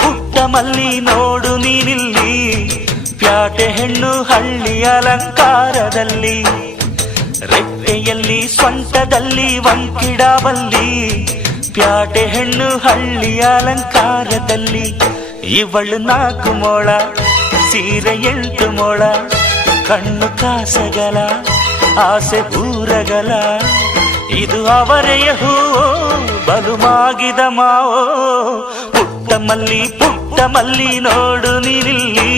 ಪುಟ್ಟ ಮಲ್ಲಿ ನೋಡು ನೀನಿಲ್ಲಿ, ಪ್ಯಾಟೆ ಹೆಣ್ಣು ಹಳ್ಳಿ ಅಲಂಕಾರದಲ್ಲಿ, ರೆಟ್ಟೆಯಲ್ಲಿ ಸೊಂಟದಲ್ಲಿ ವಂಕಿಡಬಲ್ಲಿ, ಪ್ಯಾಟೆ ಹೆಣ್ಣು ಹಳ್ಳಿ ಅಲಂಕಾರದಲ್ಲಿ. ಇವಳು 4 ಮೊಳ ಸೀರೆ 8 ಮೊಳ, ಕಣ್ಣು ಕಾಸಗಲ ಆಸೆ ಊರಗಲ, ಇದು ಅವರೆಯ ಹೂವೋ ಬಲು ಮಾಗಿದ ಮಾವೋ. ಪುಟ್ಟ ಮಲ್ಲಿ ನೋಡು ನೀನಿಲ್ಲಿ.